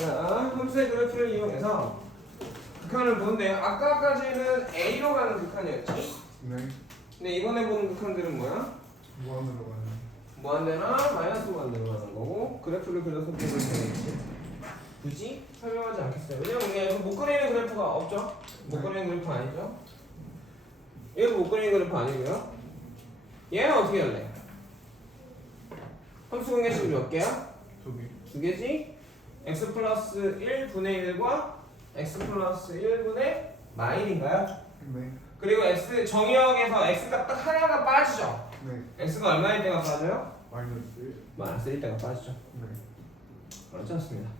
자, 함수의 그래프를 이용해서 극한을 보는데요. 아까까지는 A로 가는 극한이었지? 네. 근데 이번에 보는 극한들은 뭐야? 무한으로 가요. 무한대나 마이너스 무한대로 가는 거고 그래프를 그려서 보면 되겠지. 굳이 설명하지 않겠어요. 왜냐면 그냥 이거 못 그리는 그래프가 없죠? 못 그리는 그래프 아니죠? 얘도 못 그리는 그래프 아니고요. 얘는 어떻게 할래? 함수 관계식 몇 개야? 두 개지? x 플러스 1분의 1과 x 플러스 1분의 마일인가요? 네. 그리고 x 정의역에서 x가 딱 하나가 빠지죠? 네. x가 얼마일 때가 빠져요? 마이너스 1. 마이너스 1 때가 빠지죠. 네. 그렇지 않습니다.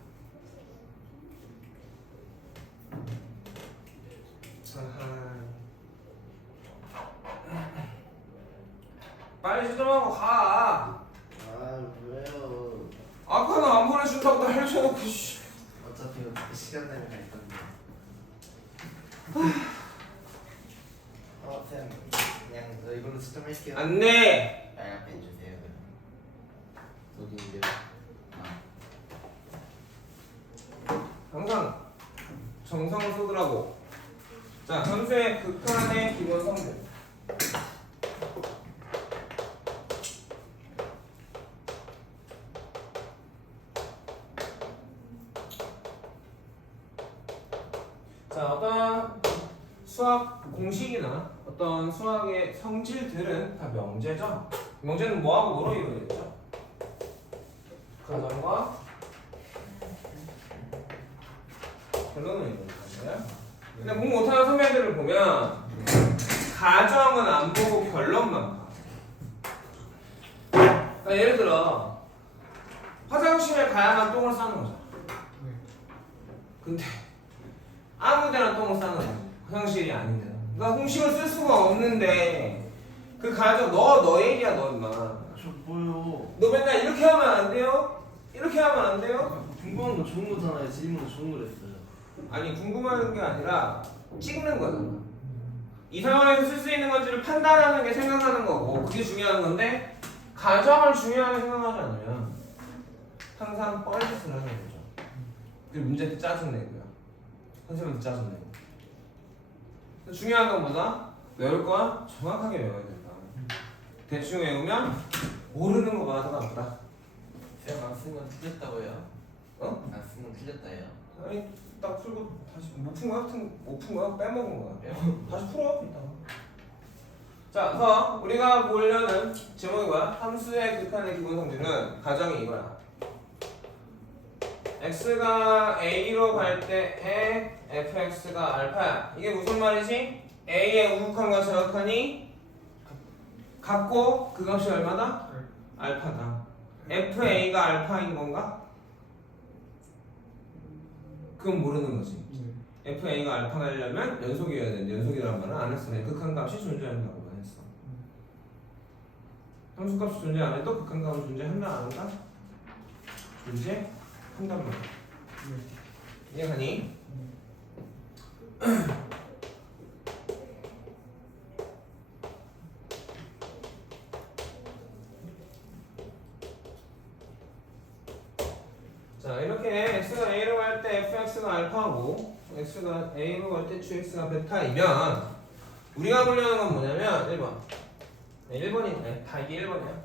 빨리 수정하고 가. 아 왜요? 아까는 안 보내준다고 날 해줘놓고 씨. 어차피 시간 되면 갈 건데. 쌤 그냥 저 이걸로 수정할게요. 안돼. 빨간 펜 주세요. 어디인데요? 항상 정성을 쏟으라고. 자, 함수의 극한의 기본 성분. 자, 어떤 수학 공식이나 어떤 수학의 성질들은 다 명제죠. 명제는 뭐하고 뭐로 이루어졌죠? 가정과 결론을 이루는 거예요. 근데 공부 못하는 선배들을 보면 가정은 안 보고 결론만 봐. 그러니까 예를 들어 화장실에 가야만 똥을 싸는 거잖아. 네. 근데 아무데나 똥을 싸는 거지. 화장실이 아닌데. 그러니까 공식을 쓸 수가 없는데 그 가정 너의 일이야 너 임마. 저 뭐요? 너 맨날 이렇게 하면 안 돼요? 이렇게 하면 안 돼요? 궁금한 거 좋은 거잖아요. 질문은 좋은 거랬어요. 아니 궁금한 게 아니라 찍는 거잖아. 이 상황에서 쓸 수 있는 건지를 판단하는 게 생각하는 거고 그게 중요한 건데 가정을 중요하게 생각하지 않으면 항상 뻘짓을 하는 거죠. 그리고 문제 때 짜증내고요. 선생님한테 짜증내고. 중요한 건 뭐다? 외울 건 정확하게 외워야 된다. 대충 외우면 모르는 거보다 더 낫다. 쌤안 쓰면 틀렸다고요? 어? 안 쓰면 틀렸다요? 아니 딱 풀고 다시 못 푼 거야? 못 푼 거야? 빼먹은 거야? 다시 풀어 이따가. 자, 그래서 우리가 보려는 제목이 뭐야? 함수의 극한의 기본 성질은 가정이 이거야. x가 a로 갈 때에 fx가 알파야. 이게 무슨 말이지? a의 우극한과 제각한이 같고 그 값이 얼마다? 알파다. fa가 알파인 건가? 그건 모르는 거지. 네. fa가 알파가 되려면 연속이어야 되는데 연속이라는 말은 안 했어. 극한값이 존재한다고만 했어. 함수값이 존재 안 해도 극한값은 존재한다 안 한다? 존재한단 말이야. 네. 이해가니? 자, 이렇게 x가 a로 갈 때 fx가 알파고 x가 a로 갈 때 qx가 베타이면 우리가 보려는 건 뭐냐면 1번. 1번이네. 다 이게 1번이야.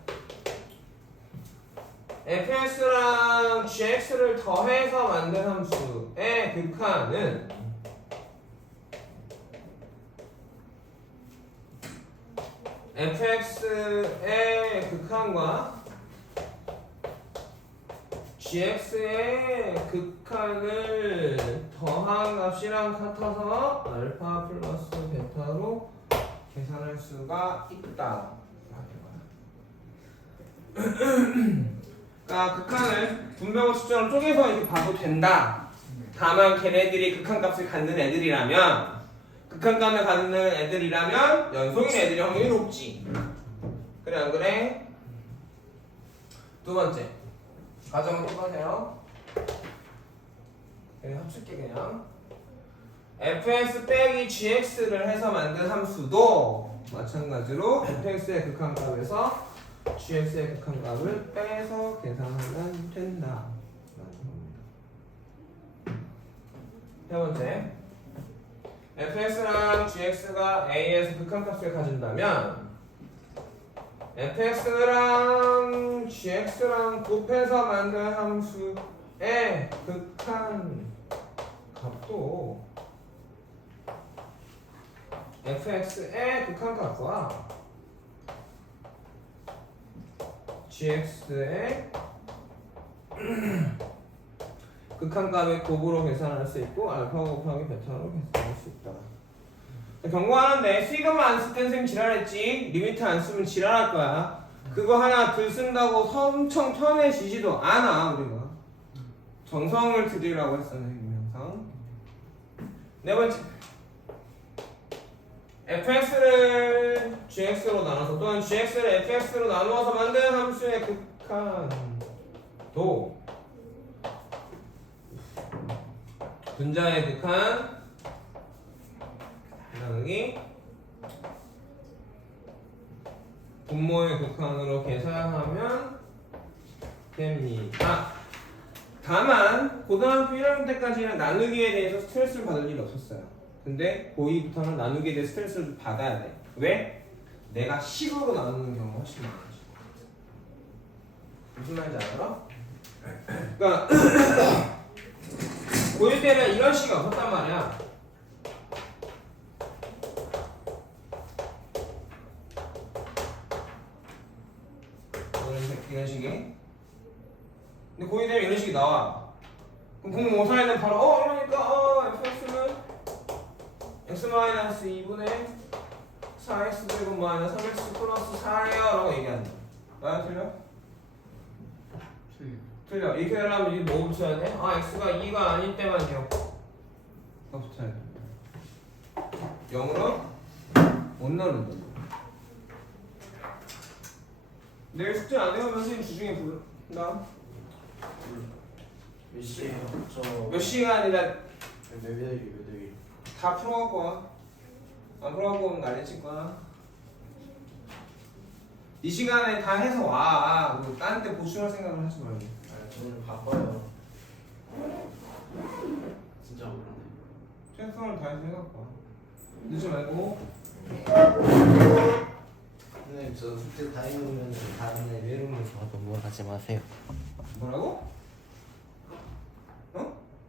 fx랑 gx를 더해서 만든 함수의 극한은 fx의 극한과 gx의 극한을 더한 값이랑 같아서 알파 플러스 베타로 계산할 수가 있다. 그러니까 극한을 분배고 측정을 쪼개서 이렇게 봐도 된다. 다만 걔네들이 극한값을 갖는 애들이라면 극한값을 갖는 애들이라면 연속인 애들이 확률이 높지. 그래 안 그래? 두 번째 가정은 똑같아요. 그냥 합칠게 그냥. fx 빼기 gx를 해서 만든 함수도 마찬가지로 fx의 극한값에서 gx의 극한값을 빼서 계산하면 된다 라는 겁니다. 세 번째, fx랑 gx가 a에서 극한값을 가진다면 fx랑 gx랑 곱해서 만든 함수의 극한값도 fx의 극한값과 gx의 극한값의 곱으로 계산할 수 있고 알파 곱하기 베타로 계산할 수 있다. 경고하는데 수익음만 안 쓸 땐 쌤 지랄했지. 리미트 안 쓰면 지랄할 거야. 그거 하나 글 쓴다고 엄청 편해지지도 않아. 우리가 정성을 들이라고 했어. 설명상. 네 번째, fx를 gx로 나눠서 또는 gx를 fx로 나누어서 만든 함수의 극한도 분자의 극한 나누기 분모의 극한으로 계산하면 됩니다. 다만 고등학교 1학년 때까지는 나누기에 대해서 스트레스를 받을 일이 없었어요. 근데 고2부터는 나누기에 대해 스트레스를 받아야 돼. 왜? 내가 식으로 나누는 경우가 훨씬 많아지. 무슨 말인지 알아? 그러니까 고1 때는 이런 식이 없었단 말이야. 이런 식이. 근데 고2 되면 이런 식이 나와. 그럼 공부 못하는 바로 이러니까 fx는 x-2분의 4x 제곱 마이너스 3x 플러스 4예요 라고 얘기한다. 맞아? 틀려? 틀려. 이렇게 되려면 이게 뭐 붙여야 돼? x가 2가 아닐 때만요. 더 붙여야 돼. 0으로 못 나눈다. 내일 숙제 안 해오면 선생님 주중에 부른다. 몇 시에요? 저 몇 시가 아니라 몇 월이? 다 풀어갖고 와. 안 풀어갖고 오면 난리 칠 거야. 이 시간에 다 해서 와. 뭐 다른 때 보충할 생각을 하지 말고. 아 저는 바빠요. 진짜 모르네. 최선을 다해서 해갖고 와. 늦지 말고. 선생님 저 숙제 다 해놓으면 다음날 외로움에서 너무 하지 마세요. 뭐라고?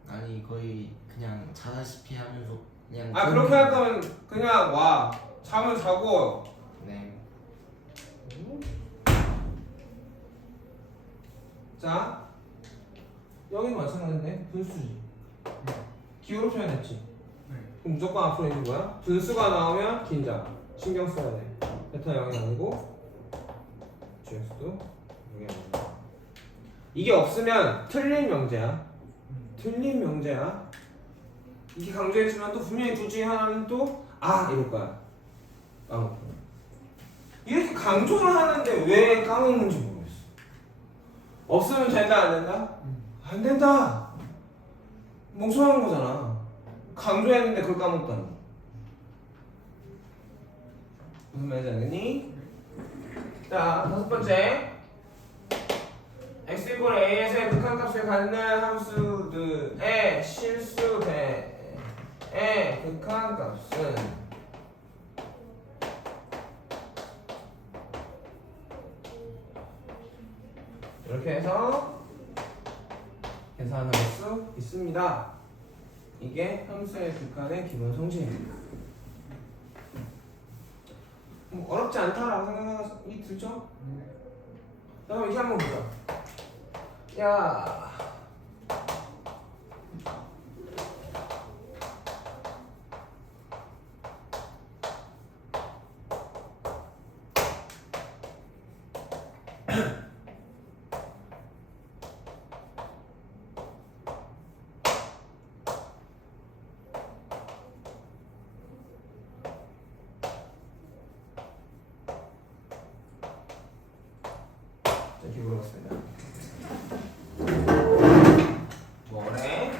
아니 거의 그냥 자다시피 하면서 그냥 그렇게 할 거면 그냥 와. 잠을 자고. 네. 자, 여기도 마찬가지인데 분수지. 기호로 표현했지. 네. 그럼 무조건 앞으로 있는 거야? 분수가 나오면 긴장. 신경 써야 돼. 베타 0이 아니고 GX도 0이 아니고. 이게 없으면 틀린 명제야. 틀린 명제야. 이게 강조했지만 또 분명히 둘 중에 하나는 또 이럴 거야. 이렇게 강조를 하는데 왜 까먹는지 모르겠어. 없으면 된다 안 된다? 안 된다. 멍청한 거잖아. 강조했는데 그걸 까먹다니. 무슨 말인지 알겠니? 자, 다섯 번째. x 이퀄 a에서의 극한값을 갖는 함수들의 실수배의 극한값은 이렇게 해서 계산할 수 있습니다. 이게 함수의 극한의 기본 성질입니다. 어렵지 않다라고 생각이 들죠? 그럼 이렇게 한번 보자. 야, 이렇게 물어봤습니다. 뭐래?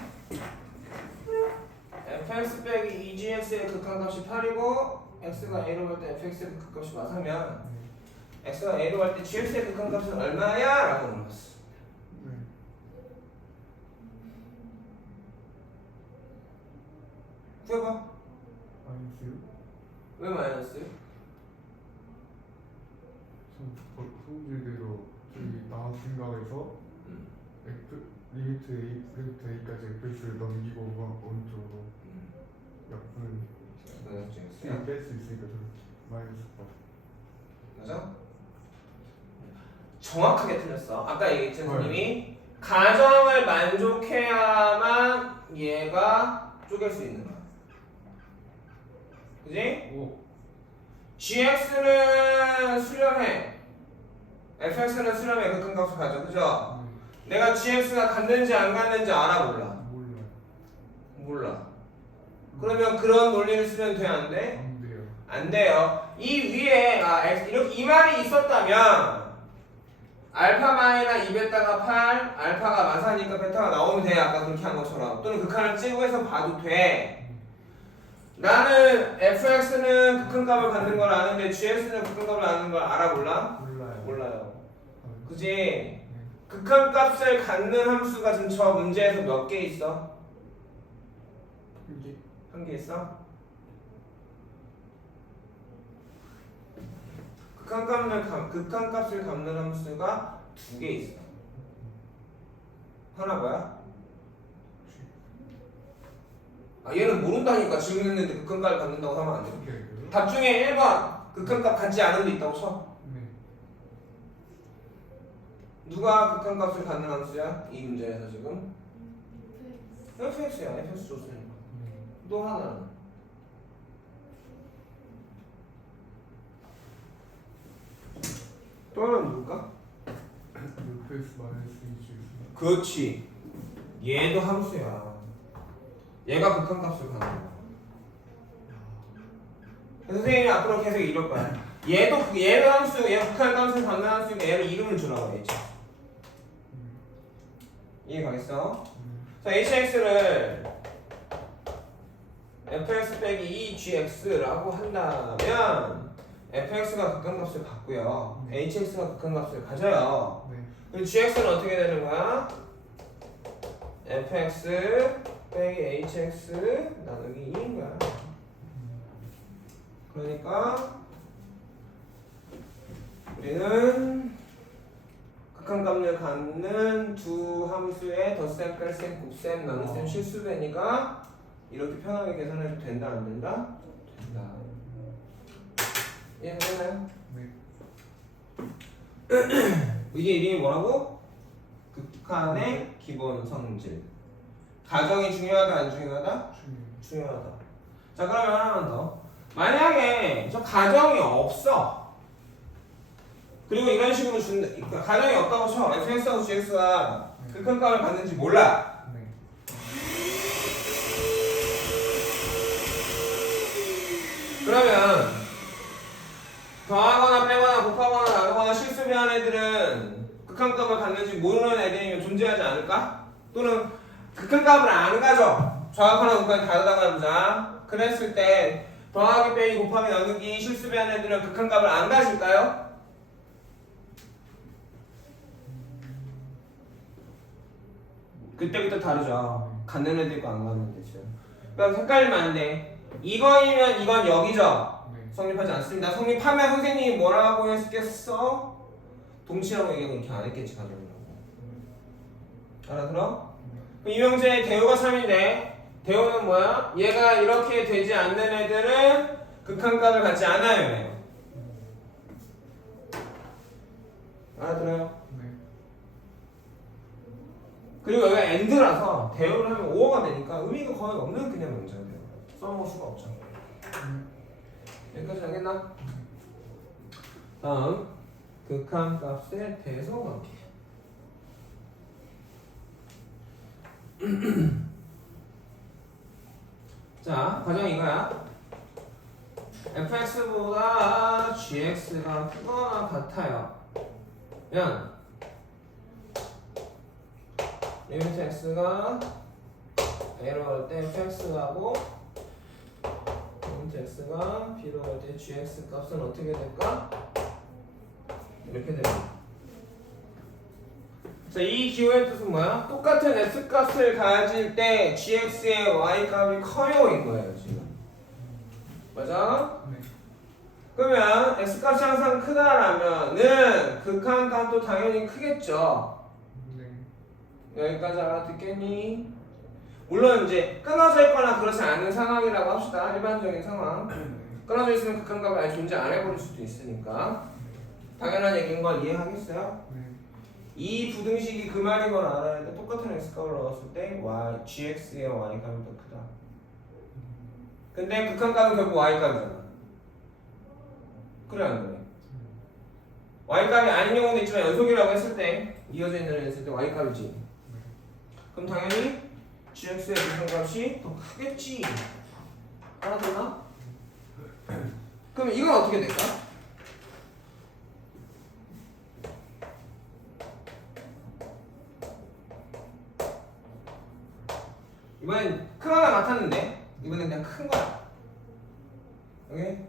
fx 빼기 2gx의 극한값이 8이고 x가 a로 갈 때 fx의 극한값이 맞으면 x가 a로 갈 때 gx의 극한값은 얼마야? 라고 물었어. 구해봐. 마이너스요? 왜 마이너스? 성질대로 저기 나왔생각에서 리미트 A부터 A까지 fx를 넘기고 오른쪽으로 약분을 그렇죠. 뺄 수 있으니까 저렇게 마이너스가. 맞아? 정확하게 틀렸어. 아까 얘기했죠, 선생님이 가정을 만족해야만 얘가 쪼갤 수 있는 거야. 그지? 오. gx는 수렴해. fx는 수렴해. 극한값을 가져. 그죠? 내가 gx가 갔는지 안 갔는지 알아 몰라? 몰라요. 몰라. 그러면 그런 논리를 쓰면 돼? 안 돼? 안 돼요. 안 돼요. 이 위에 이렇게 이 말이 있었다면 알파 마이너 2베타가 8, 알파가 마사니까 베타가 나오면 돼. 아까 그렇게 한 것처럼. 또는 극한을 찍어서 봐도 돼. 나는 fx는 극한값을 갖는 걸 아는데 gx는 극한값을 아는 걸 알아 몰라? 몰라요. 몰라요. 아, 그지? 네. 극한값을 갖는 함수가 지금 저 문제에서 몇 개 있어? 이게 한 개 있어? 극한값을 갖는 함수가 두 개 있어. 하나 뭐야? 얘는 모른다니까. 질문했는데 극한값을 갖는다고 하면 안 돼. 어떻게 해요? 답 중에 1번 극한값 갖지 않은 데 있다고 쳐. 네. 누가 극한값을 갖는 함수야? 이 문제에서 지금 fx야. fx 줬으니까. 네. 또 하나는 또 하나는 누굴까? fx 마이너스 2 그렇지. 얘도 함수야. 얘가 극한값을 갖는 거야. 선생님이 앞으로 계속 이럴 거야. 얘도 함수, 얘 극한값을 갖는 함수니까 얘를 이름을 주라고 했지. 이해 가겠어? 자, hx를 fx 빼기 2gx라고 한다면 fx가 극한값을 갖고요. hx가 극한값을 가져요. 네. 그럼 gx는 어떻게 되는 거야? fx 빼기 hx 나누기 2인 거야. 그러니까 우리는 극한값을 갖는 두 함수의 덧셈, 뺄셈, 곱셈, 나눗셈, 실수되니까 이렇게 편하게 계산해도 된다, 안 된다? 된다. 이해되나요? 네. 이게 이름이 뭐라고? 극한의 기본 성질. 가정이 중요하다, 안 중요하다? 중요하다. 자, 그러면 하나만 더. 만약에 저 가정이 없어. 그리고 이런 식으로 그러니까 가정이 없다고 쳐. fx하고 gx가 극한값을 갖는지 몰라. 네. 그러면 더하거나 빼거나 곱하거나 나누거나 실수비한 애들은 극한값을 갖는지 모르는 애들이면 존재하지 않을까? 또는 극한값을 안 가져. 좌극하나 극한이 다르다고 해보자. 그랬을 때 더하기 빼기 곱하기 나누기 실수비한 애들은 극한값을 안 가질까요? 그때그때 다르죠. 갖는 애도 있고 안 갖는 애도 있어요. 그러니까 헷갈리면 안 돼. 이거이면 이건 여기죠. 네. 성립하지 않습니다. 성립하면 선생님이 뭐라고 했겠어? 동치라고 얘기하고 이렇게 안 했겠지, 가정이라고. 알아들어? 그럼 이명재의 대우가 3인데 대우는 뭐야? 얘가 이렇게 되지 않는 애들은 극한값을 갖지 않아요. 알아들어요? 네. 그리고 여기가 엔드라서 대우를 하면 5어가 되니까 의미가 거의 없는 그냥 문제예요. 써먹을 수가 없죠. 여기까지 알겠나? 다음 극한값의 대소관계. 자, 과정 이거야. fx보다 gx가 크거나 같아요. 면 리미트 x가 a로 갈 때 fx하고 리미트 x가 b로 갈 때 gx 값은 어떻게 될까? 이렇게 됩니다. 자, 이 기호의 뜻은 뭐야? 똑같은 S값을 가질 때 GX의 Y값이 커요인 거예요 지금. 맞아? 네. 그러면 S값이 항상 크다라면은 극한값도 당연히 크겠죠. 네. 여기까지 알아듣겠니? 물론 이제 끊어져 있거나 그렇지 않은 상황이라고 합시다. 일반적인 상황. 끊어져 있으면 극한값이 아예 존재 안 해버릴 수도 있으니까 당연한 얘기인 걸 이해하겠어요? 네. 이 부등식이 그 말인 걸 알아야 돼. 똑같은 X값을 넣었을 때 Y, GX의 Y값이 더 크다. 근데 극한값은 결국 Y값이잖아. 그래 안 그래? Y값이 아닌 경우도 있지만 연속이라고 했을 때 이어져 있는 애를 했을 때 Y값이지. 그럼 당연히 GX의 극한값이 더 크겠지. 알아듣나? 그럼 이건 어떻게 될까? 이번엔 큰 하나 나타났는데 이번엔 그냥 큰 거야. 오케이? 네.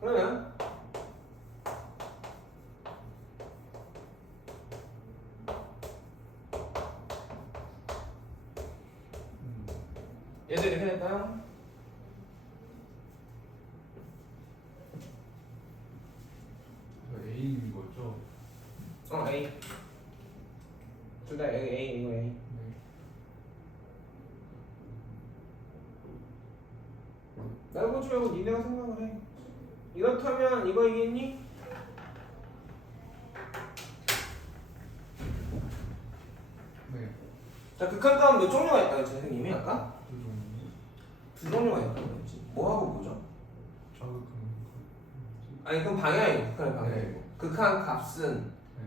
그러면 얘들 이렇게 될까요? A인 거죠? A. 둘 다 A, 이거 A. 네. 날 보지 말고 니네가 생각을 해. 이렇다면 이거 이겠니? 네. 자, 극한값은 몇 종류가 있다고 했지 선생님이 아까? 그 정도. 두 종류가 있다고 했지. 뭐하고 뭐죠? 자극하는 거. 아니 그럼 방향이고 극한의 방향이고. 극한값은 네.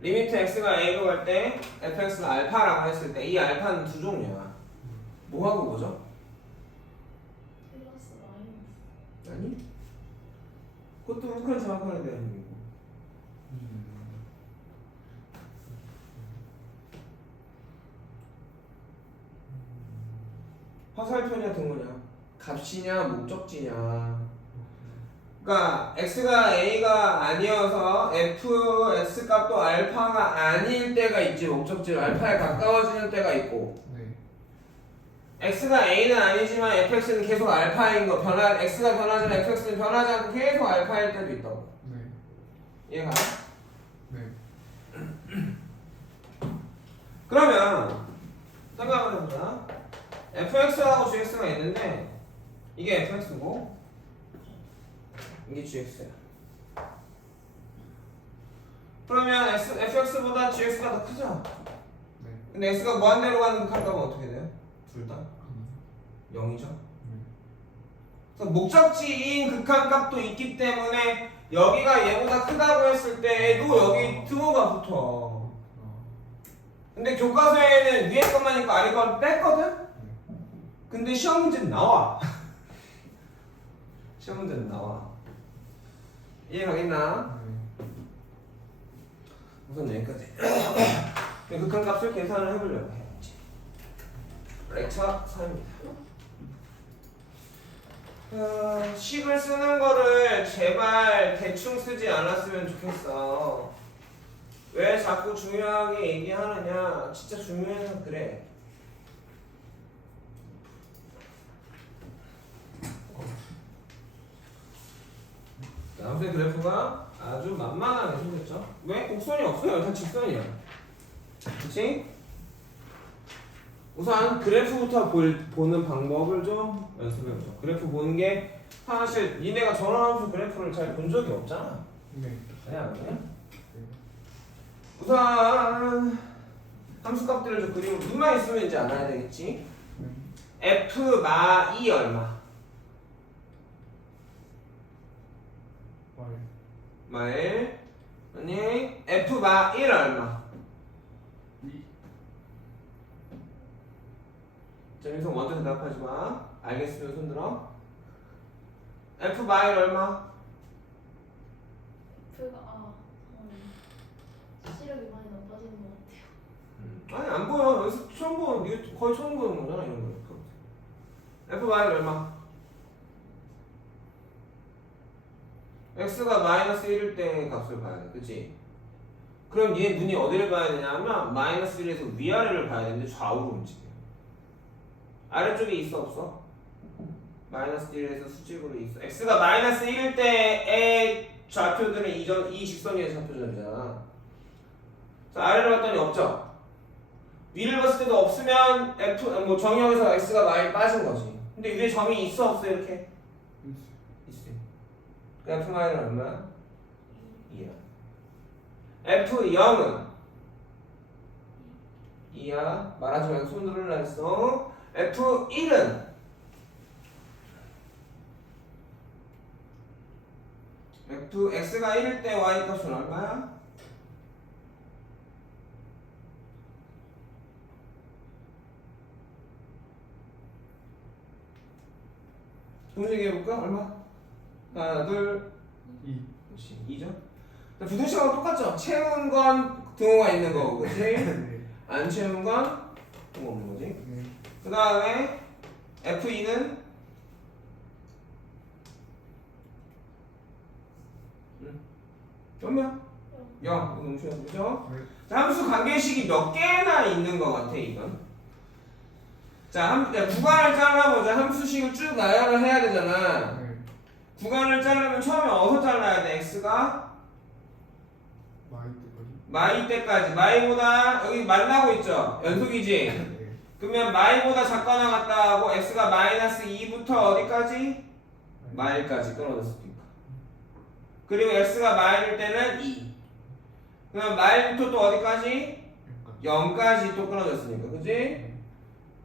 리미트 x가 a로 갈 때 fx가 알파라고 했을 때 이 알파는 두 종류야. 뭐하고 뭐죠? 플러스 마이너스. 아니? 그것도 극한 정확하게 대한 얘기고. 화살표냐 등호냐? 값이냐 목적지냐? 그러니까 x가 a가 아니어서 fx 값도 알파가 아닐 때가 있지. 목적지로 알파에 가까워지는 때가 있고 네. x가 a는 아니지만 fx는 계속 알파인 거 x가 변하지만 fx는 변하지 않고 계속 알파일 때도 있다고. 네. 이해가? 네. 그러면 생각을 해보자. fx하고 gx가 있는데 이게 fx고 이게 gx야. 그러면 fx보다 gx가 더 크죠? 네. 근데 x가 무한대로 가는 극한값은 어떻게 돼요? 둘 다? 0이죠? 그래서 목적지인 극한값도 있기 때문에 여기가 얘보다 크다고 했을 때에도 여기 등호가 붙어. 근데 교과서에는 위에 것만 있고 아래 걸 뺐거든? 근데 시험 문제는 나와. 시험 문제는 나와. 이해 가겠나? 우선 여기까지. 극한값을 계산을 해보려고 해. 렉처 4입니다. 식을 쓰는 거를 제발 대충 쓰지 않았으면 좋겠어. 왜 자꾸 중요하게 얘기하느냐? 진짜 중요해서 그래. 다음에 그래프가 아주 만만하게 생겼죠? 왜? 곡선이 없어요. 다 직선이야. 그치? 우선 그래프부터 보는 방법을 좀 연습해보자. 그래프 보는 게 사실 니네가 전화함수 그래프를 잘 본 적이 없잖아. 네. 그냥 우선 함수값들을 좀 그리고 눈만 있으면 이제 알아야 되겠지. f 마 2 얼마? 마 1. 아니 f 마 1 얼마? 2. 자, 여기서 먼저 대답하지 마. 알겠으면 손 들어. f 마 1 얼마? F가 시력이 많이 나빠지는 것 같아요. 아니 안 보여. 여기서 처음 보는 이거 거의 처음 보는 거잖아 이런 거. f 마 1 얼마? x가 마이너스 1일 때 값을 봐야 돼, 그치? 그럼 얘 눈이 어디를 봐야 되냐면 마이너스 1에서 위아래를 봐야 되는데 좌우로 움직여. 아래쪽에 있어 없어? 마이너스 1에서 수직으로 있어. x가 마이너스 1일 때의 좌표들은 이 직선 위의 좌표들이잖아. 그래서 아래를 봤더니 없죠? 위를 봤을 때도 없으면 f 뭐 정의역에서 x가 많이 빠진 거지. 근데 위에 점이 있어 없어 이렇게? 있어. 그 f 마이너스 얼마야? 2야. f0은 2야. 말하지 말고 손 들으려 했어. f1은 x가 1일 때 y 값은 얼마야? 동시에 해볼까? 얼마? 하나, 둘, 2. 그렇지. 2죠? 부등식하고 똑같죠? 채운 건 등호가 있는 거고, 그치? 네. 안 채운 건 등호 없는 거지. 네. 그 다음에 F2는 몇 명? 0. 이거 너무 쉬워, 그죠? 네. 자, 함수 관계식이 몇 개나 있는 것 같아, 이건? 자, 구간을 잘라보자. 함수식을 쭉 나열을 해야 되잖아. 네. 구간을 자르면 처음에 어디서 잘라야 돼? x가 마이 때까지. 마이 때까지. 마이보다 여기 만나고 있죠? 연속이지? 네. 그러면 마이보다 작거나 같다 하고 x가 마이너스 2부터 어디까지? 마일까지 끊어졌으니까. 그리고 x가 마일일 때는 2. 그럼 마일부터 또 어디까지? 0까지 또 끊어졌으니까. 그지? 네.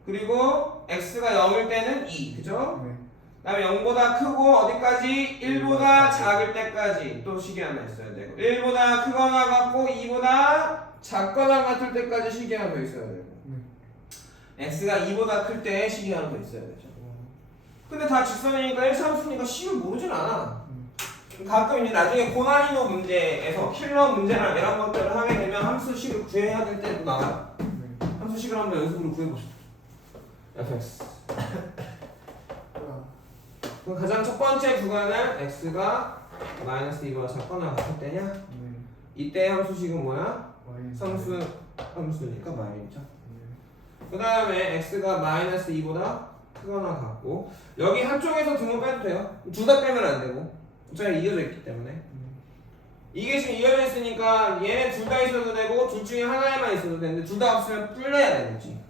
그리고 x가 0일 때는 2. 그죠? 네. 그 다음에 0보다 크고 어디까지? 1보다 작을 때까지 또 식이 하나 있어야 되고 1보다 크거나 같고 2보다 작거나 같을 때까지 식이 하나 더 있어야 되고 네. x가 2보다 클 때 식이 하나 더 있어야 되죠. 근데 다 직선이니까 1차함수니까 식을 모르진 않아. 가끔 이제 나중에 고난이도 문제에서 킬러 문제나 이런 것들을 하게 되면 함수식을 구해야 될 때도 나와요. 네. 함수식을 한번 연습으로 구해보시죠. fx 그럼 가장 첫 번째 구간은 x가 마이너스 2보다 작거나 같을 때냐? 네. 이때 함수식은 뭐야? 마이. 상수 함수니까 마이너스죠. 네. 그 다음에 x가 마이너스 2보다 크거나 같고 여기 한쪽에서 등호 빼도 돼요. 둘 다 빼면 안 되고 어차피 이어져 있기 때문에 이게 지금 이어져 있으니까 얘네 둘 다 있어도 되고 둘 중에 하나에만 있어도 되는데 둘 다 없으면 불러야 되는 거지.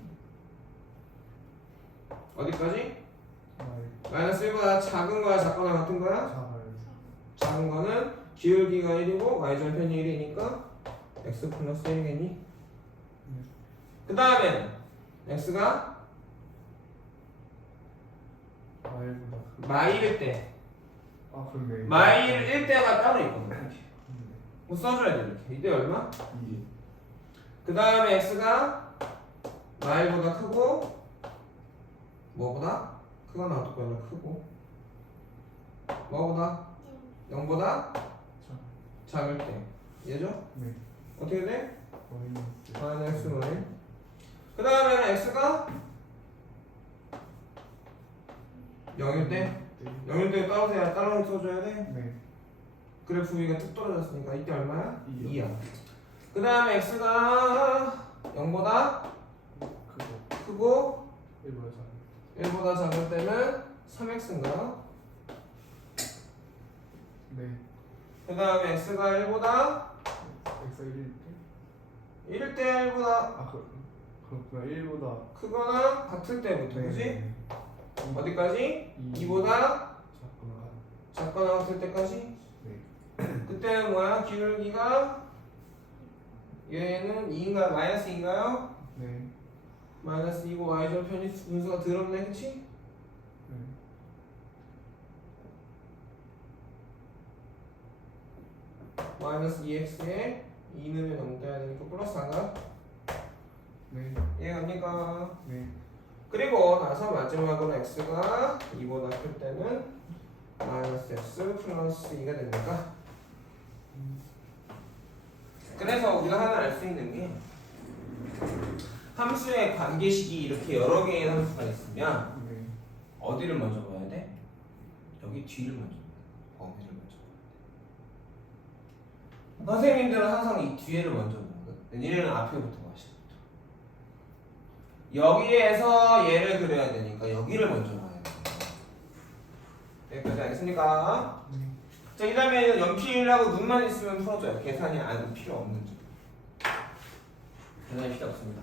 어디까지? 마이. 마이너스 1보다 작은 거야 작거나 같은 거야? 잘. 작은 거는 기울기가 1이고 y절편이 1이니까 x 플러스 1이겠니? 그 다음에는 x가 마이보다. 마일일 때 아 그런데. 마일일 때가 따로 있거든. 네. 뭐 써줘야 돼 이렇게. 이때 얼마? 2. 그 다음에 x가 마일보다 크고 뭐보다? 크거나 같거나 크고 뭐보다? 0보다 작을 때 얘죠? 네. 어떻게 돼? 마이너스. 마이너스 1. 그 다음에는 x가 0일 때? 네. 0일 때 따로 써줘야 돼? 네. 그래프 위가 뚝 떨어졌으니까 이때 얼마야? 2요. 2야. 그 다음에 x가 0보다 그거. 크고 1보다 1보다 작을 때는 3x인가? 네. 그 다음에 x가 1보다 x 1일 때. 1일 때 1보다 아 그렇구나. 1보다. 크거나 같을 때부터 그지? 어디까지? 2보다 작구나. 작거나 같을 때까지? 네. 그때는 뭐야? 기울기가 얘는 2인가요? 마이너스 2인가요? 네. 마이너스 2고 y절편이 분수가 더럽네 그치? 네. 마이너스 2x에 2 넣으면 0 돼야 되니까 플러스 4인가? 네. 이해갑니까? 네. 그리고 나서 마지막으로 x가 2보다 클 때는 마이너스 x 플러스 2가 됩니까? 그래서 우리가 하나 알 수 있는 게 함수의 관계식이 이렇게 여러 개의 함수가 있으면 네. 어디를 먼저 봐야 돼? 여기 뒤를 먼저 봐야 돼. 범위를 먼저 봐야 돼. 선생님들은 항상 이 뒤에를 먼저 보거든. 얘네는 앞에부터 마시거든. 여기에서 얘를 그려야 되니까 여기를 먼저 봐야 돼. 여기까지 알겠습니까? 자, 이 다음에 연필하고 눈만 있으면 풀어줘요. 계산이 필요 없는 점. 계산이 필요 없습니다.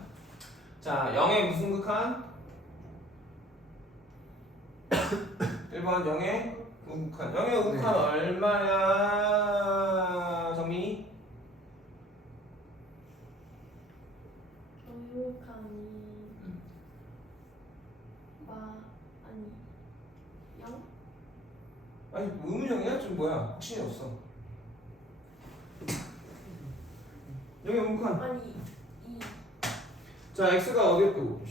자, 0의 무슨 극한? 1번 0의 우극한. 0의 우극한 얼마야? 정민이? 정육하니 아니 0? 아니 의문형이야? 좀 뭐야? 확신이 없어. 0의 우극한. 아니 2. 자, x가 어디였고?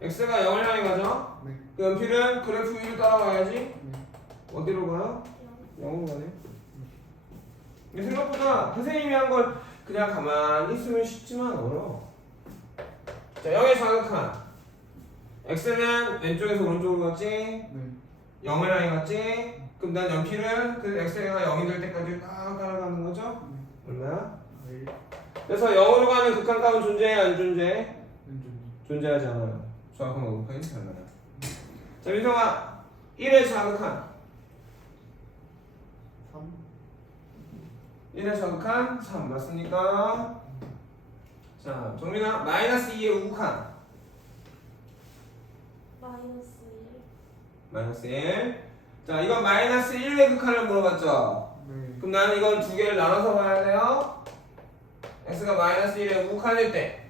x가 0을 향해 가죠? 네. 그 연필은 그래프 위로 따라가야지. 네. 어디로 가요? 0. 0으로 가네. 근데 생각보다 선생님이 한 걸 그냥 가만히 있으면 쉽지만 어려워. 자, 0의 좌극한. x는 왼쪽에서 오른쪽으로 갔지? 네. 0을 향해 갔지? 그럼 난 연필은 그 x가 0이 될 때까지 딱 따라가는 거죠? 얼마야? 네. 그래서 0으로 가는 극한값은 존재해 안 존재해? 왼쪽이. 존재하지 않아요. 좌극한 우극한이 달라요. 자, 민성아 1의 좌극한 3. 1의 좌극한 3 맞습니까? 자, 정민아 마이너스 2의 우극한 마이너스 1. 마이너스 1. 자, 이건 마이너스 1의 극한을 물어봤죠? 네. 그럼 나는 이건 두 개를 나눠서 봐야 돼요. x가 마이너스 1의 우극한일 때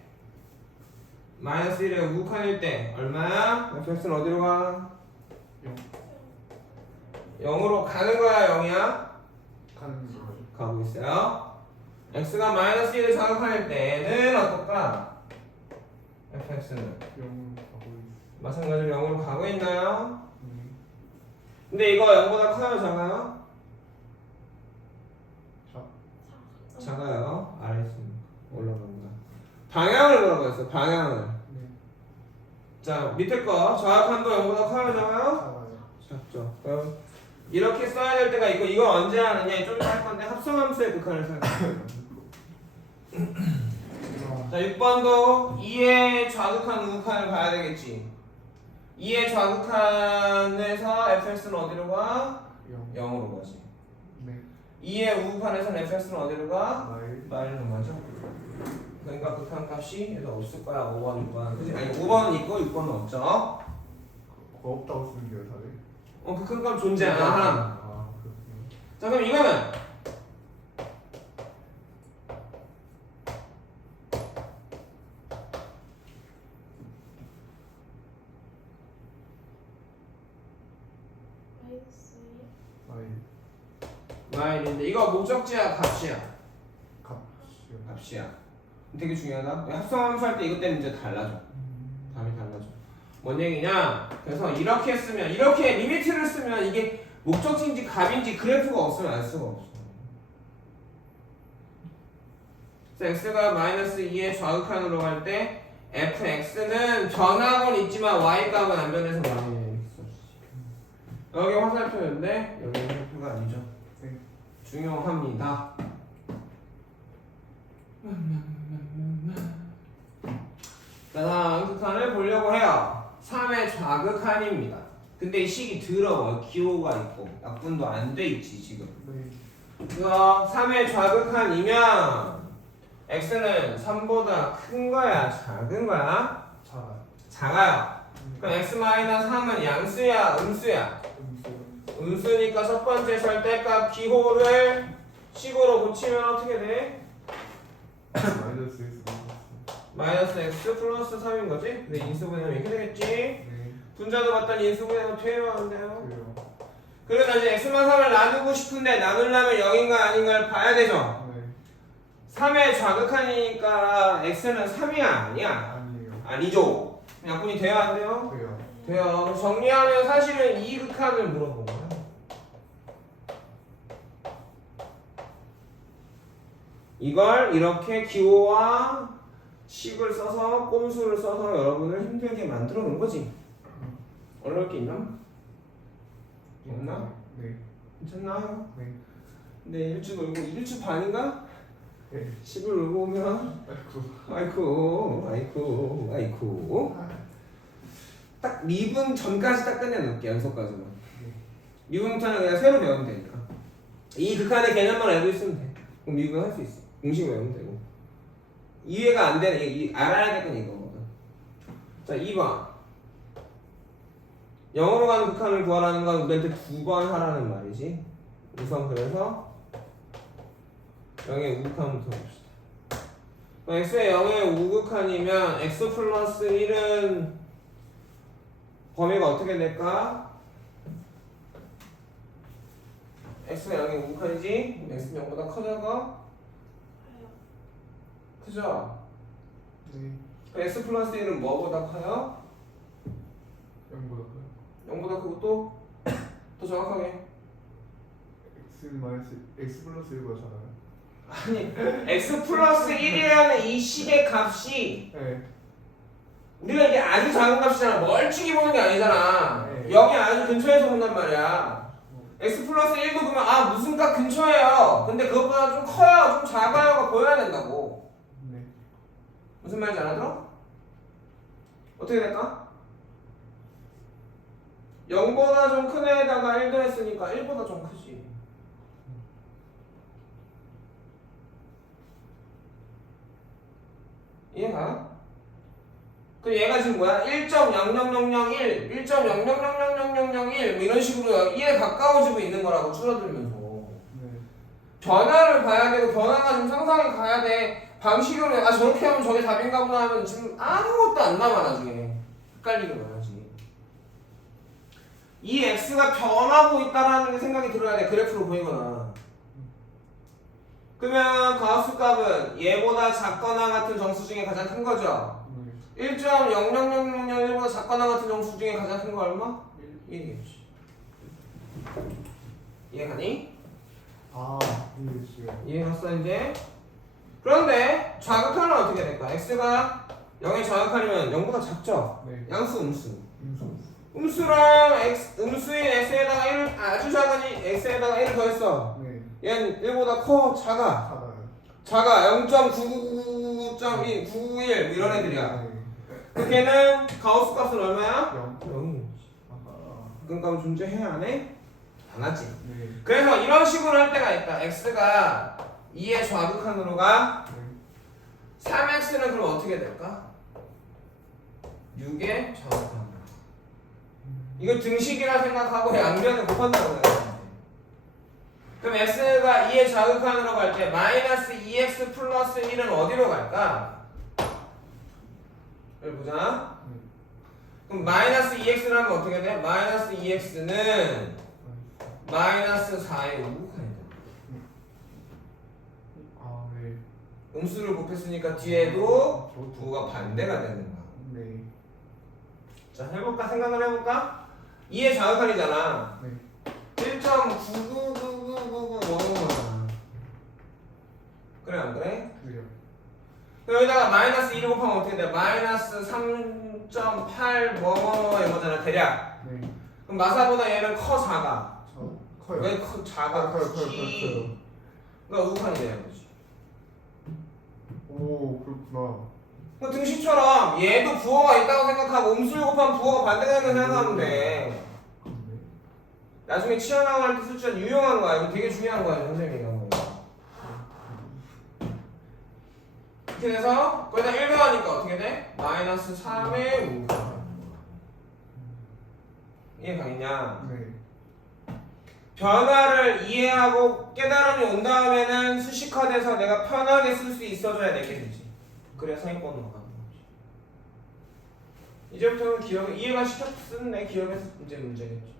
마이너스 1의 우극한일 때 얼마야? fx는 어디로 가? 0. 0으로 가는 거야 0이야? 가는 거죠. 가고 있어요. x가 마이너스 1의 좌극한일 때는 어떨까? fx는 0으로 가고 있어요. 마찬가지로 0으로 가고 있나요? 네. 근데 이거 0보다 커요 작아요? 자. 작아요. 아래 있습니다. 올라갑니다. 방향을 뭐라고 했어? 방향을. 네. 자, 밑에 거 좌극한도 0보다 커요 작아요? 작아요. 작죠. 그럼 이렇게 써야 될 때가 있고 이거 언제 하느냐 좀 이따 할 건데 합성함수의 극한을 생각해요. 자, 6번도 2의 좌극한 우극한을 봐야 되겠지. 2의 좌극한에서 fx는 어디로 가? 0. 0으로 가지. 네. 2의 우극한에서는 fx는 어디로 가? 마일. 마일로 가죠. 그러니까 극한 값이 얘도 없을 거야. 5번, 6번. 그치? 아니 5번은 있고 6번은 없죠. 그거 없다고 쓰는 게요, 다들? 극한 값 존재 안 함. 아, 그렇군요. 자, 그럼 이거는 마이너스 1. 마일. 마일인데 이거 목적지야 값이야? 값이요. 값이야. 되게 중요하다. 합성함수 할 때 이것 때문에 이제 달라져. 답이 달라져. 뭔 얘기냐? 그래서 이렇게 쓰면 이렇게 리미트를 쓰면 이게 목적지인지 값인지 그래프가 없으면 알 수가 없어. 그래서 x가 마이너스 2의 좌극한으로 갈 때 fx는 변하곤 있지만 y 값은 안 변해서 y 여기 화살표인데 여기 화살표가 아니죠. 네. 중요합니다. 자, 다음 극한을 보려고 해요. 3의 좌극한입니다. 근데 이 식이 더러워. 기호가 있고 약분도 안 돼 있지 지금. 네. 그래서 3의 좌극한이면 x는 3보다 큰 거야 작은 거야? 작아요. 작아요. 그럼 x-3은 양수야 음수야? 음수니까 첫 번째 절대값 기호를 식으로 고치면 어떻게 돼? 마이너스 X. 마이너스 x 플러스 3인 거지? 근데 인수분해하면 이렇게 되겠지? 네. 분자도 봤더니 인수분해하면 돼요 안 돼요? 그래요. 그래서 이제 x만 3을 나누고 싶은데 나누려면 0인가 아닌가를 봐야 되죠? 네. 3의 좌극한이니까 x는 3이야 아니야? 아니에요. 아니죠. 약분이 돼요 안 돼요? 그래요. 돼요. 정리하면 사실은 이 극한을 물어본 거야. 이걸 이렇게 기호와 식을 써서 꼼수를 써서 여러분을 힘들게 만들어 놓은 거지. 어려울 게 있나? 없나? 네. 괜찮나요? 네. 네, 1주 놀고 1주 반인가? 네. 10을 놀고 오면 아이쿠 딱 미분 전까지 딱 끝내놓을게. 연속까지만. 미분부터는 그냥 새로 배우면 되니까 이 극한의 개념만 알고 있으면 돼. 그럼 미분 할 수 있어. 공식 외우면 되고 이해가 안 되는 알아야 될 건 이거거든. 자 2번 영으로 가는 극한을 구하라는 건 우리한테 2번 하라는 말이지. 우선 그래서 0의 우극한부터 봅시다. x의 0의 우극한이면 x 플러스 1은 범위가 어떻게 될까? x가 0의 우극한이지? x는 0보다 커져가? 크죠? 네. 그럼 x 플러스 1은 뭐보다 커요? 0보다 커요. 0보다 크고 또? 더 정확하게 x 플러스 1보다 작아요. 아니 x 플러스 1이라는 이 식의 값이 네. 우리가 이게 아주 작은 값이잖아. 멀찍이 보는 게 아니잖아. 네. 0이 아주 근처에서 본단 말이야. x 플러스 1도 보면 아 무슨 값 근처에요. 근데 그것보다 좀 커요, 좀 작아요가 보여야 된다고. 네. 무슨 말인지 알아들어? 어떻게 될까? 0보다 좀 큰 애에다가 1도 했으니까 1보다 좀 크지. 이해가? 그 얘가 지금 뭐야? 1.0001, 1.00000001 뭐 이런 식으로 1에 가까워지고 있는 거라고 줄어들면서 네. 변화를 봐야 되고 변화가 좀 상상이 가야 돼. 방식으로 아 저렇게 하면 저게 답인가 보다 하면 지금 아무것도 안 남아 나중에 헷갈리게 말하지. 이 x가 변하고 있다라는 게 생각이 들어야 돼. 그래프로 보이거나. 그러면 가우스 값은 얘보다 작거나 같은 정수 중에 가장 큰 거죠. 1.000001보다 작거나 같은 정수 중에 가장 큰 거 얼마? 1이겠지. 이해가니? 아, 이해했어요. 이해갔어 이제? 그런데 좌극한은 어떻게 될까? x가 0의 좌극한이면 0보다 작죠? 네. 양수 음수. 임수. 음수랑 음수인 x에다가 1을 아주 작은 x에다가 1을 더했어. 네. 얘는 1보다 커? 작아? 작아요. 작아. 0.999.2, 991 뭐 이런 애들이야. 네. 그 걔는 가우스 값은 얼마야? 0. 0. 아하. 그건 존재해 안 해? 안 하지. 네. 그래서 이런 식으로 할 때가 있다. x가 2의 좌극한으로 가. 네. 3x는 그럼 어떻게 될까? 6의 좌극한. 이거 등식이라 생각하고 양변을 곱한다고 생각해. 그럼 x가 2의 좌극한으로 갈 때 마이너스 2x 플러스 1은 어디로 갈까? 여기 보자. 그럼 마이너스 2x를 하면 어떻게 돼? 마이너스 2x는 마이너스 4의 우극한이다. 아, 네. 음수를 곱했으니까 뒤에도 부가 반대가 되는 거야. 네. 자 해볼까? 생각을 해볼까? 2의 좌극한이잖아. 네. 1.99999 먹는 거잖아. 그래 안 그래? 그래요. 그럼 여기다가 마이너스 1을 곱하면 어떻게 돼? 마이너스 3.8 뭐뭐 이거잖아 대략. 네. 그럼 마사보다 얘는 커 작아? 저 커요. 왜 작아? 커요. 크지. 그러니까 우극한이 되는 거지. 오, 그렇구나. 그 등식처럼 얘도 부호가 있다고 생각하고 음수를 곱하면 부호가 반대되는 거 생각하면 돼. 네. 나중에 치어나갈 때 쓸 줄 유용한 거야. 이거 되게 중요한 거야 선생님이 이런 거. 이렇게 돼서 거기다 1 더하니까 어떻게 돼? 마이너스 3의 우극한. 이해 가겠냐? 네. 변화를 이해하고 깨달음이 온 다음에는 수식화돼서 내가 편하게 쓸 수 있어줘야 되겠지. 그래야 상위권으로 가는 거지. 이제부터는 기억 이해가 시켰으면 내 기억에서 이제 문제겠지.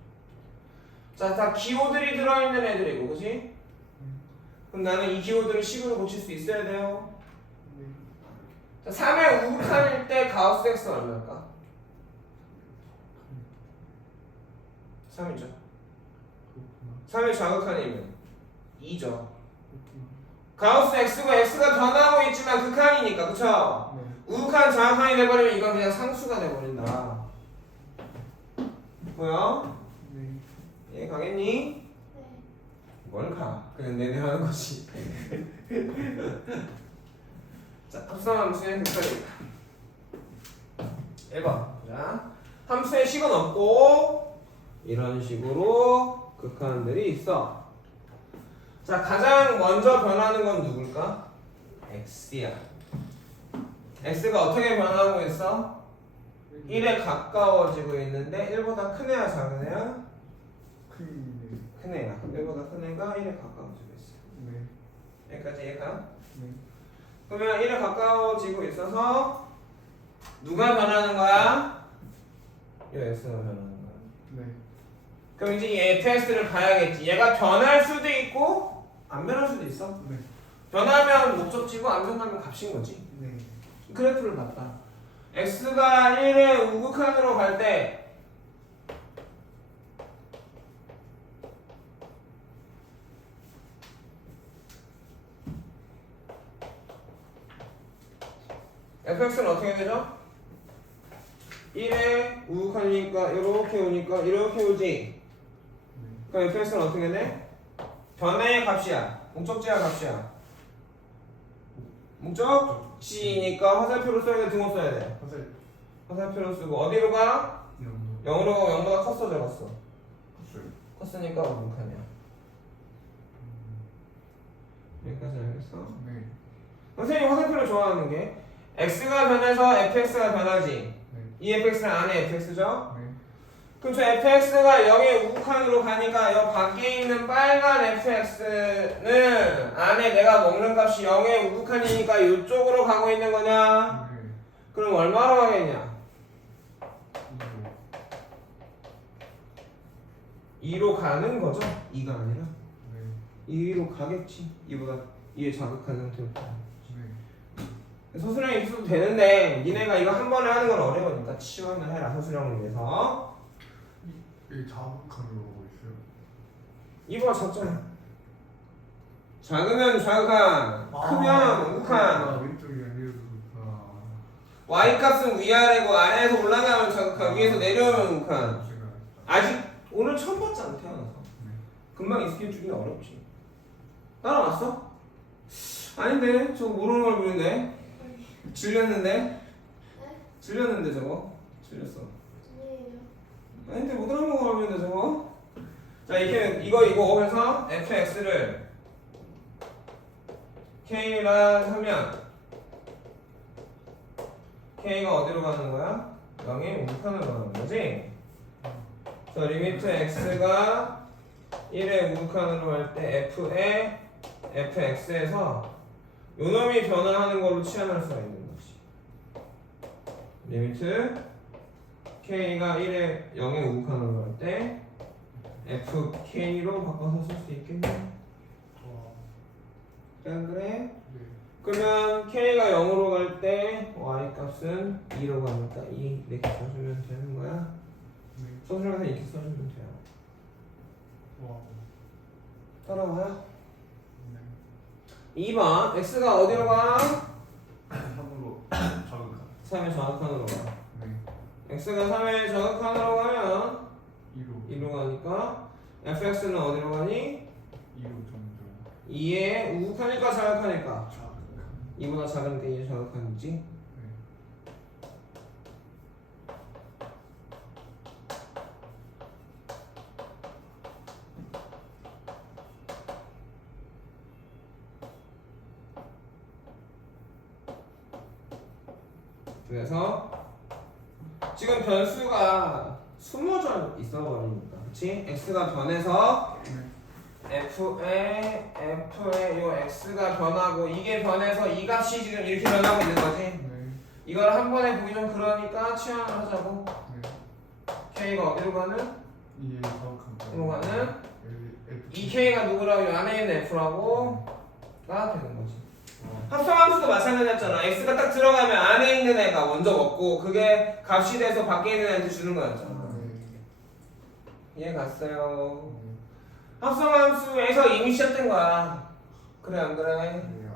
자, 다 기호들이 들어있는 애들이고, 그지? 그럼 나는 이 기호들을 식으로 고칠 수 있어야 돼요. 네. 자, 3의 우극한일 때 가우스 x는 얼마일까? 3이죠. 그렇구나. 3의 좌극한이면 2죠. 그렇구나. 가우스 x고 x가 변하고 있지만 극한이니까, 그쵸? 네. 우극한 좌극한이 돼버리면 이건 그냥 상수가 돼버린다. 뭐야? 네. 이해 가겠니? 네. 뭘 가? 그냥 내내 하는 거지. 자, 합성함수의 극한이다. 1번. 자, 함수의 식은 없고 이런 식으로 극한들이 있어. 자, 가장 먼저 변하는 건 누굴까? x야. x가 어떻게 변하고 있어? 1에 가까워지고 있는데 1보다 큰 애야 작은 애야? 큰. 큰 애야. 1보다 큰 애가 1에 가까워지고 있어. 네. 여기까지 이해가? 네. 그러면 1에 가까워지고 있어서 누가 변하는 거야? 이 x가 변하는 거야. 네. 그럼 이제 이 fx를 봐야겠지. 얘가 변할 수도 있고 안 변할 수도 있어. 네. 변하면 목적지고 안 변하면 값인 거지. 네. 그래프를 봤다. x가 1의 우극한으로 갈 때 fx는 어떻게 되죠? 1의 우극한이니까 이렇게 오니까 이렇게 오지. 그럼 fx는 어떻게 돼? 변의 값이야. 목적지야 값이야. 목적지니까 화살표를 써야 돼, 등호 써야 돼. 화살. 화살표를 쓰고 어디로 가? 영도. 0으로 가고 0보다 컸어 적었어? 컸어요. 컸으니까 우극한이야. 여기까지 알겠어? 네. 선생님 화살표를 좋아하는 게 x가 변해서 fx가 변하지. 네. 이 fx는 안에 fx죠? 네. 그럼 저 fx가 0의 우극한으로 가니까 여 밖에 있는 빨간 fx는 안에 내가 먹는 값이 0의 우극한이니까 이쪽으로 가고 있는 거냐? 네. 그럼 얼마로 가겠냐? 2로 가는 거죠? 2가 아니라 네. 2로 가겠지. 2보다 2의 자극한 상태로. 네. 서술형이 있어도 되는데 니네가 이거 한 번에 하는 건 어려우니까 치환을 해라 서술형을 위해서. 이 자극하는 거 있어요. 2보다 작잖아. 작으면 자극한, 크면 우극한. 왼쪽이 아니어도 좋다. y값은 위아래고 아래에서 올라가면 자극한, 위에서 내려오면 우극한. 제가. 아직 오늘 처음 봤잖아 태어나서. 네. 금방 익숙해지기 어렵지. 따라왔어? 아닌데 저거 모르는 걸 보는데. 질렸는데? 네? 질렸는데 저거? 질렸어. 아니에요. 아닌데 못 알아먹어 하는데 저거? 자 이거 해서 fx를 k라 하면 k가 어디로 가는 거야? 0의 우극한으로 가는 거지? 그래서 리미트 x가 1의 우극한으로 할 때 f의 fx에서 요놈이 변화하는 걸로 치환할 수가 있는 거지. 리미트 k가 1에 0의 우극한으로 할 때 fk로 바꿔서 쓸 수 있겠네. 안 그래? 네. 그러면 k가 0으로 갈 때 y 값은 2로 가니까 2 이렇게 써주면 되는 거야. 네. 소설에서 이렇게 써주면 돼요. 와. 따라와요. 네. 2번 x가 어디로 가? 3으로 자극한. 3의 정확한으로 가. 네. x가 3의 정확한으로 가면 2로. 2로 가니까 fx는 어디로 가니? 2로 점점. 2의 우극하니까 자극하니까 자극한. 2보다 작으니까 2의 자극하는지. 네. 그래서 지금 변수가 숨어져 있어버리니까 그치? x가 변해서 네. f의 요 x가 변하고 이게 변해서 이 값이 지금 이렇게 변하고 있는 거지. 네. 이걸 한 번에 보기 좀 그러니까 치환을 하자고. 네. k가 어디로 가는? 2에 자극한. 어디로 가는? F. 이 k가 누구라고? 이 안에 있는 f라고 가 되는 거지. 합성함수도 마찬가지였잖아. x가 딱 들어가면 안에 있는 애가 먼저 먹고 그게 값이 돼서 밖에 있는 애한테 주는 거였잖아. 네. 이해 갔어요? 합성함수에서 이미 시작된 거야. 그래 안 그래? 네.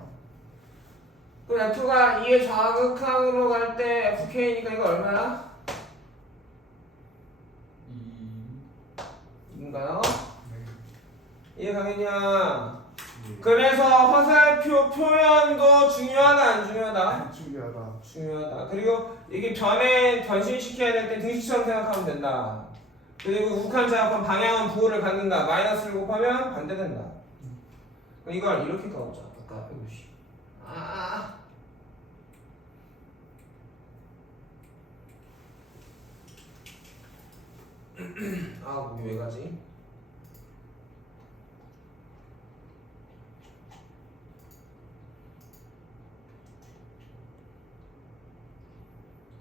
그럼 f가 2의 좌극항으로 갈 때 fk니까 이거 얼마야? 2. 인가요? 네. 이해가겠냐? 그래서 화살표 표현도 중요하다 안 중요하다? 중요하다. 중요하다. 그리고 이게 변신시켜야 될 때 등식처럼 생각하면 된다. 그리고 우극한 자합한 방향은 부호를 갖는다. 마이너스를 곱하면 반대된다. 그럼 이걸 이렇게 까보자. 아까 이것이. 목이 왜 가지?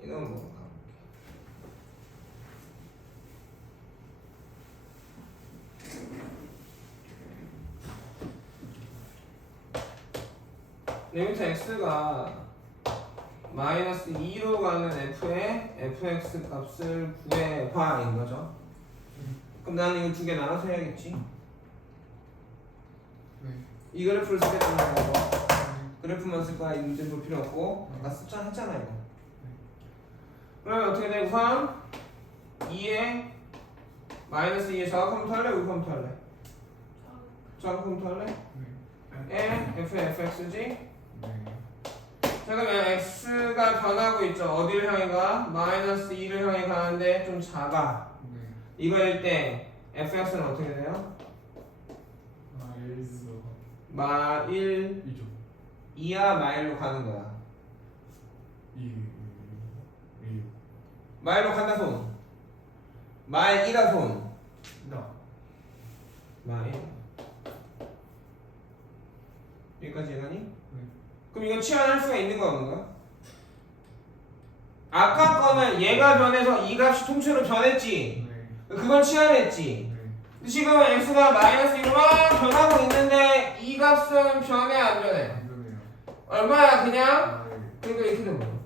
이건 뭐 가볼게. 리미트 x가 마이너스 2로 가는 f의 fx 값을 구해봐인 거죠. 그럼 나는 이거 두 개 나눠서 해야겠지. 네. 이 그래프를 쓰겠다는 거고 그래프만 쓸 거야. 이 문제 볼 필요 없고 아까 숫자 했잖아 이거. 그러면 어떻게 돼? 우선 2에 마이너스 2에 좌우 컴퓨터 할래? 우유 컴퓨터 할래? 좌우 컴퓨터 할래? 에 fx지? 네. 자 그러면 x가 변하고 있죠. 어디를 향해 가? 마이너스 2를 향해 가는데 좀 작아. 네. 이거일 때 fx는 어떻게 돼요? 마일즈 마일 2죠. 2야 마일로 가는 거야. 2. 마일로 간다 손. 마일 2다 손. 나. 마일. 여기까지 해가니? 네. 그럼 이건 치환할 수가 있는 거 없는 거야? 아까 거는 얘가 변해서 이 값이 통째로 변했지. 네. 그건 치환했지. 네. 근데 지금은 x가 마이너스 1로 막 변하고 있는데 이 값은 변해 안 변해? 안 되네요. 얼마야 그냥? 마일. 그러니까 이렇게 된 거야.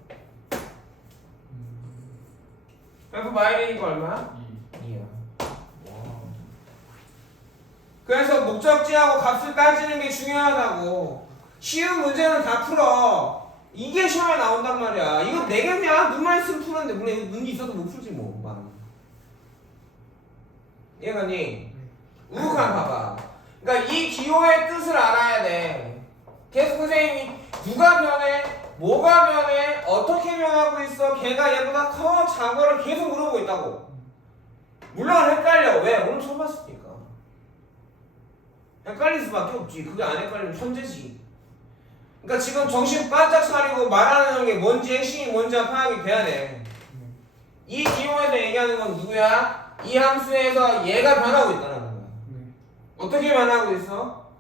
f 마일이니까 얼마야? 2. 2야. 그래서 목적지하고 값을 따지는 게 중요하다고. 쉬운 문제는 다 풀어. 이게 시험에 나온단 말이야. 이거 내겠냐? 눈만 있으면 푸는데 물론 이거 눈이 있어도 못 풀지 뭐. 얘가니 우극한 봐봐. 그러니까 이 기호의 뜻을 알아야 돼. 계속 선생님이 누가 변해? 뭐가 변해? 어떻게 변하고 있어? 걔가 얘보다 커? 작아를 계속 물어보고 있다고. 물론 헷갈려. 왜? 오늘 처음 봤으니까. 헷갈릴 수밖에 없지. 그게 안 헷갈리면 천재지. 그러니까 지금 정신 바짝 차리고 말하는 게 뭔지 핵심이 뭔지가 파악이 돼야 돼. 이 기호에서 얘기하는 건 누구야? 이 함수에서 얘가 변하고 있다는 거야. 어떻게 변하고 있어?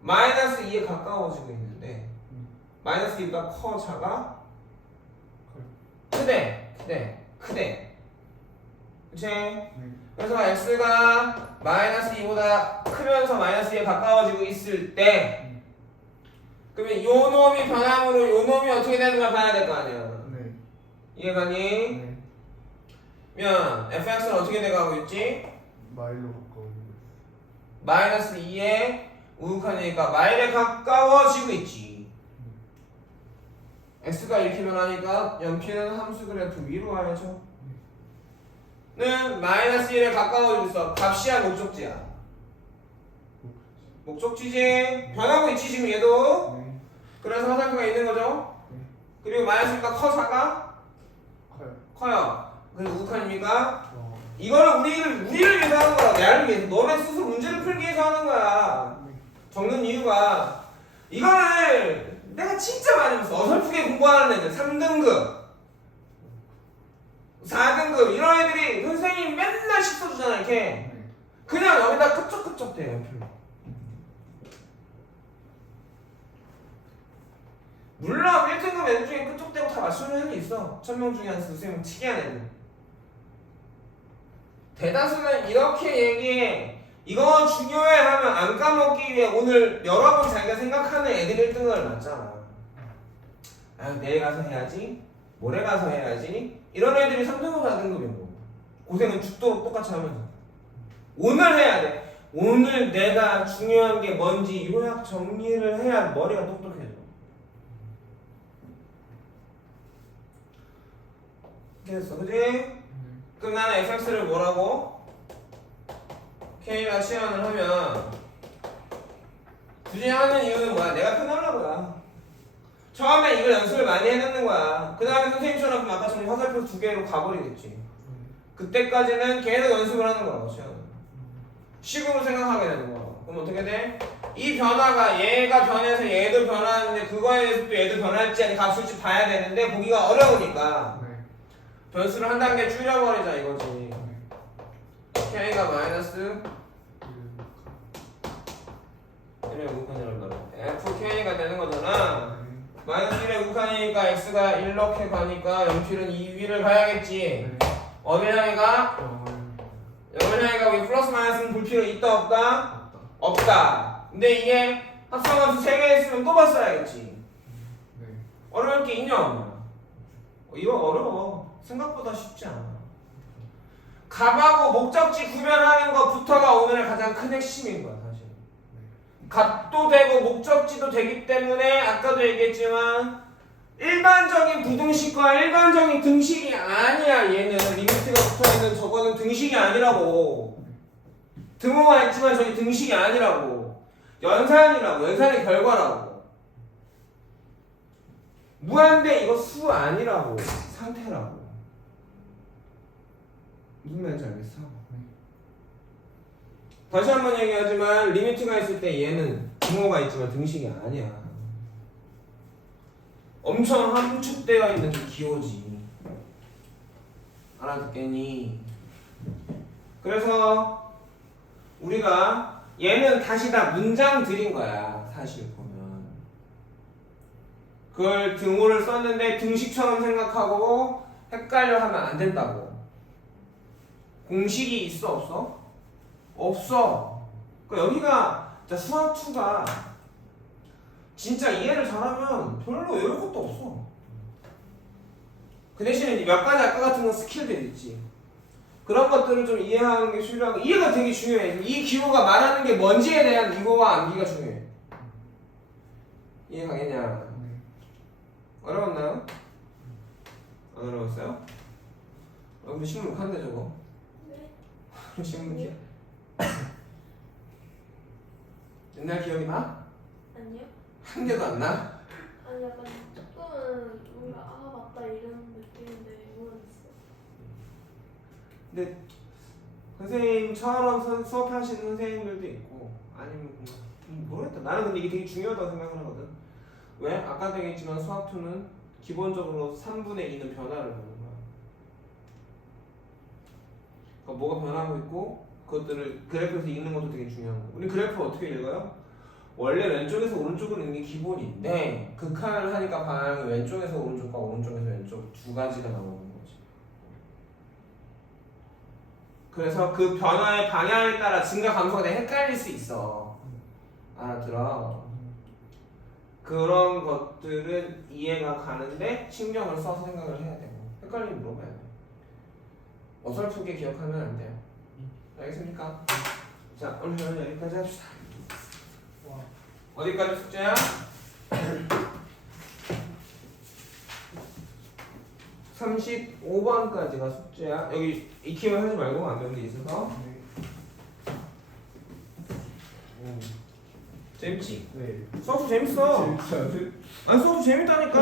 마이너스 2에 가까워지고 있는데 마이너스 2보다 커, 작아? 크대. 그치? 그래서 x가 마이너스 2보다 크면서 마이너스 2에 가까워지고 있을 때 그러면 요 놈이 변함으로 요 놈이 어떻게 되는 걸 봐야 될 거 아니야. 네. 이해가니? 네. 면 fx는 어떻게 돼가고 있지? 마일로 가까워지고 있어. 마이너스 2에 우극하니까 마일에 가까워지고 있지. x가 이렇게 변하니까 연필은 함수 그래프 위로 와야죠. 는 마이너스 1에 가까워지고 있어. 값이야 목적지야? 목적지지. 변하고 있지 지금 얘도. 네. 그래서 화살표가 있는 거죠. 네. 그리고 마이너스 1가 커, 작아? 커요. 커요. 그래서 우극하니까 어. 이거는 우리를 위해서 하는 거야. 나를 위해서. 너네 스스로 문제를 풀기 위해서 하는 거야. 적는 이유가 이거를 내가 진짜 많이 봤어. 어설프게 공부하는 애들 3등급 4등급 이런 애들이 선생님이 맨날 식 써주잖아 이렇게. 네. 그냥 여기다 끄적끄적 대 연필로. 물론 1등급 애들 중에 끄적대고 다 맞추는 애들이 있어. 1000명 중에 한 2~3명 특이한 애들. 대다수는 이렇게 얘기해. 이거 중요해 하면 안 까먹기 위해 오늘 여러 번 자기가 생각하는 애들 1등을 맞잖아. 아유 내일 가서 해야지, 모레 가서 해야지, 이런 애들이 3등급 4등급이고 고생은 죽도록 똑같이 하면서 오늘 해야 돼. 오늘 내가 중요한 게 뭔지 요약 정리를 해야 머리가 똑똑해져. 됐어 그지? 그럼 나는 fx를 뭐라고? k가 치환을 하면 굳이 하는 이유는 뭐야? 내가 편하려고야. 처음에 이걸 연습을 많이 해놓는 거야. 그 다음에 선생님처럼 그럼 아까처럼 화살표 2개로 가버리겠지. 그때까지는 계속 연습을 하는 거라고 시험은. 식으로 생각하게 되는 거야. 그럼 어떻게 돼? 이 변화가 얘가 변해서 얘도 변하는데 그거에 대해서 또 얘도 변할지 아니 값을지 봐야 되는데 보기가 어려우니까 네. 변수를 한 단계 줄여버리자 이거지. k가 마이너스 1의 우칸이라고 fk가 되는 거잖아. 마이너스 1의 우칸이니까 x가 1렇게 가니까 연필은 2위를 가야겠지. 네. 어딜 향해 가? 어, 0을 향해 가고 이 플러스 마이너스는 볼 필요 있다 없다? 맞다. 없다. 근데 이게 합성함수 3개 있으면 또 봤어야겠지. 네. 어려울 게 있냐 없냐? 이거 어려워. 생각보다 쉽지 않아. 값하고 목적지 구별하는 것부터가 오늘의 가장 큰 핵심인 거야 사실. 값도 되고 목적지도 되기 때문에 아까도 얘기했지만 일반적인 부등식과 일반적인 등식이 아니야. 얘는 리미트가 붙어있는 저거는 등식이 아니라고. 등호가 있지만 저기 등식이 아니라고. 연산이라고. 연산의 결과라고. 무한대 이거 수 아니라고. 상태라고. 무슨 말인지 알겠어? 다시 한번 얘기하지만 리미트가 있을 때 얘는 등호가 있지만 등식이 아니야. 엄청 함축되어 있는 그 기호지. 알아듣겠니? 그래서 우리가 얘는 다시 다 문장들인 거야 사실 보면. 그걸 등호를 썼는데 등식처럼 생각하고 헷갈려 하면 안 된다고. 공식이 있어 없어? 없어. 그러니까 여기가 진짜 수학 2가 진짜 이해를 잘하면 별로 외울 것도 없어. 그 대신에 몇 가지 아까 같은 건 스킬들 있지. 그런 것들을 좀 이해하는 게 중요하고 이해가 되게 중요해. 이 기호가 말하는 게 뭔지에 대한 이거와 암기가 중요해. 이해 가겠냐? 네. 어려웠나요? 안 어려웠어요? 여러분들 식목한데 저거. 네. 식목이야. 옛날 기억이 나? 아니요. 한 개도 안 나? 아니 약간 조금은 뭔가 아 맞다 이런 느낌인데 모르겠어. 근데 선생님처럼 수업하시는 선생님들도 있고 아니면 모르겠다. 나는 근데 이게 되게 중요하다고 생각을 하거든. 왜? 아까도 얘기했지만 수학 2는 기본적으로 3분의 2는 변화를 보는 거야. 그러니까 뭐가 변하고 있고 그것들을 그래프에서 읽는 것도 되게 중요한 거. 우리 그래프 어떻게 읽어요? 원래 왼쪽에서 오른쪽으로 읽는 게 기본인데 극한을 하니까 방향이 왼쪽에서 오른쪽과 오른쪽에서 왼쪽 두 가지가 나오는 거지. 그래서 그 변화의 방향에 따라 증가 감소가 되게 헷갈릴 수 있어. 알아들어? 그런 것들은 이해가 가는데 신경을 써서 생각을 해야 되고 헷갈리면 물어봐야 돼. 어설프게 기억하면 안 돼요. 알겠습니까? 자, 오늘은 여기까지 합시다. 와. 어디까지 숙제야? 35번까지가 숙제야. 여기 익히면 하지 말고 안 배운 게 있어서. 네. 재밌지? 네. 수업도 재밌어. 재밌어요. 아니 수업도 재밌다니까?